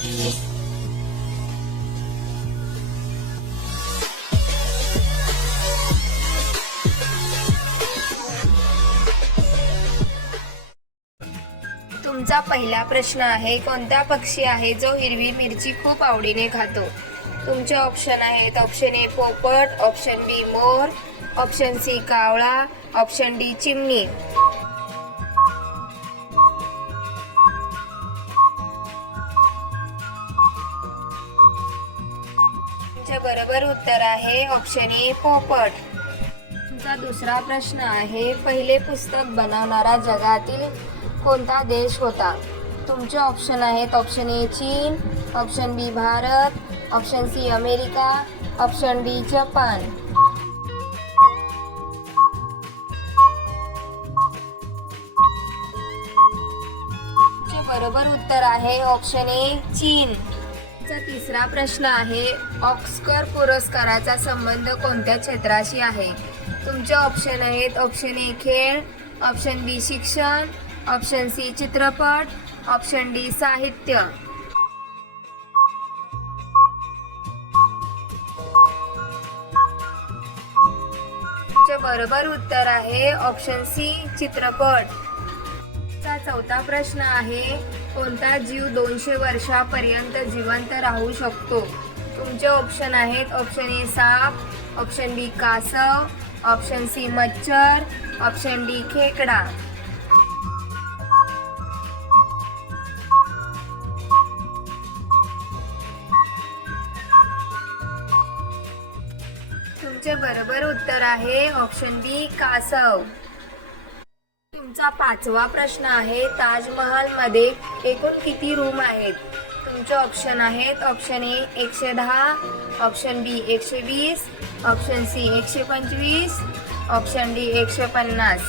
तुमचा पहिला प्रश्न आहे, कोणता पक्षी आहे जो हिरवी मिरची खूप आवडीने खातो? तुमचे ऑप्शन आहेत ऑप्शन ए पोपट, ऑप्शन बी मोर, ऑप्शन सी कावळा, ऑप्शन डी चिमणी. तुमचे बरोबर उत्तर आहे ऑप्शन ए पोपट. तुमचा दुसरा प्रश्न आहे, पहिले पुस्तक बनवणारा जगातील कोणता देश होता? तुमचे ऑप्शन आहेत ऑप्शन ए चीन, option B Bharat, option C America, option D Japan. तुमचे बरोबर उत्तर आहे ऑप्शन ए चीन. तिसरा प्रश्न आहे, ऑस्कर पुरस्काराचा संबंध कोणत्या क्षेत्राशी आहे? तुमचे ऑप्शन आहेत ऑप्शन ए खेळ, ऑप्शन बी शिक्षण, ऑप्शन सी चित्रपट, ऑप्शन डी साहित्य. तुमचे बरोबर उत्तर आहे ऑप्शन सी चित्रपट. चौथा प्रश्न आहे, कोणता जीव 200 वर्षापर्यंत जिवंत राहू शकतो? तुमचे ऑप्शन आहेत ऑप्शन ए साप, ऑप्शन बी कासव, ऑप्शन सी मच्छर, ऑप्शन डी खेकडा. तुमचे बरोबर उत्तर आहे ऑप्शन बी कासव. तुमचा पाचवा प्रश्न आहे, ताजमहाल मध्ये एकूण किती रूम आहेत? तुमचे ऑप्शन आहेत option A 110, option B 120, option C 125, option D 150.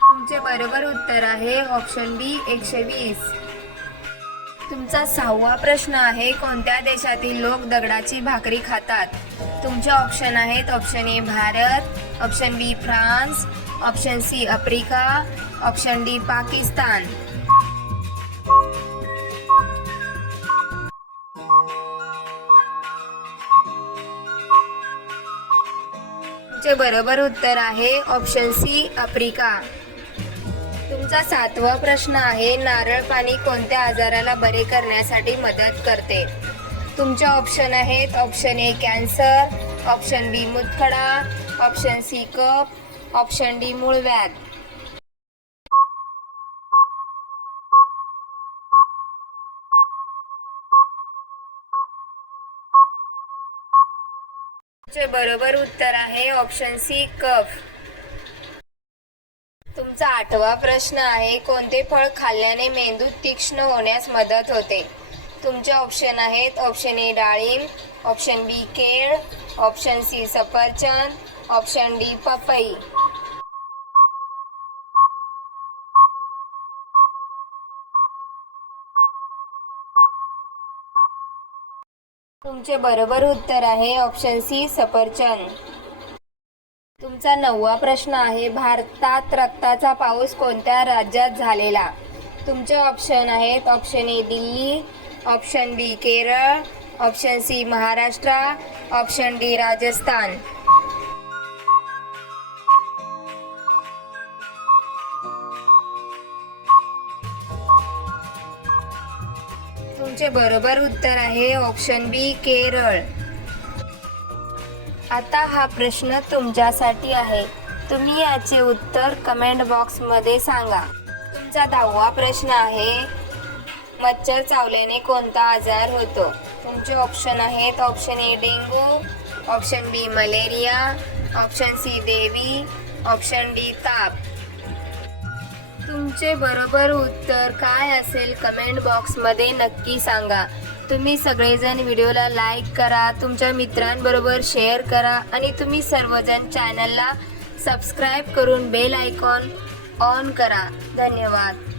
तुमचे बरोबर उत्तर आहे ऑप्शन बी 120. तुमचा सहावा प्रश्न आहे, कोणत्या देशातील लोक दगडाची भाकरी खातात? तुमचे ऑप्शन आहेत option A Bharat, option B France, option C Africa, option D Pakistan. तुमचे बरोबर उत्तर आहे ऑप्शन सी आफ्रिका. तुमचा सातवा प्रश्न आहे, नारळ पाणी कोणत्या आजाराला बरे करण्यासाठी मदत करते? तुमचे ऑप्शन आहेत option A cancer, option B मूतखडा, ऑप्शन सी कफ, ऑप्शन डी मूळव्याध. तुमचे बरोबर उत्तर आहे ऑप्शन सी कफ. तुमचा आठवा प्रश्न आहे, कोणते फळ खाल्ल्याने मेंदूत तीक्ष्ण होण्यास मदत होते? तुमचे ऑप्शन आहेत ऑप्शन ए डाळिंब, ऑप्शन बी केळ, ऑप्शन सी सफरचंद, ऑप्शन डी पपई. तुमचे बरोबर उत्तर आहे ऑप्शन सी सफरचंद. तुमचा नववा प्रश्न आहे, भारतात रक्ताचा पाऊस कोणत्या राज्यात झालेला? तुमचे ऑप्शन आहेत option A Delhi, option B Kerala, option C Maharashtra, option D Rajasthan. तुमचे बरोबर उत्तर आहे ऑप्शन बी केरळ. आता हा प्रश्न तुमच्यासाठी आहे, तुम्ही याचे उत्तर कमेंट बॉक्समध्ये सांगा. तुमचा 10वा प्रश्न आहे, मच्छर चावल्याने कोणता आजार होतो? तुमचे ऑप्शन आहेत option A dengue, option B malaria, option C देवी, ऑप्शन डी ताप. तुमचे बरोबर उत्तर काय असेल कमेंट बॉक्समध्ये नक्की सांगा. तुम्ही सगळेजण व्हिडिओला लाईक करा, तुमच्या मित्रांबरोबर शेअर करा आणि तुम्ही सर्वजण चॅनलला सबस्क्राईब करून बेल आयकॉन ऑन करा. धन्यवाद.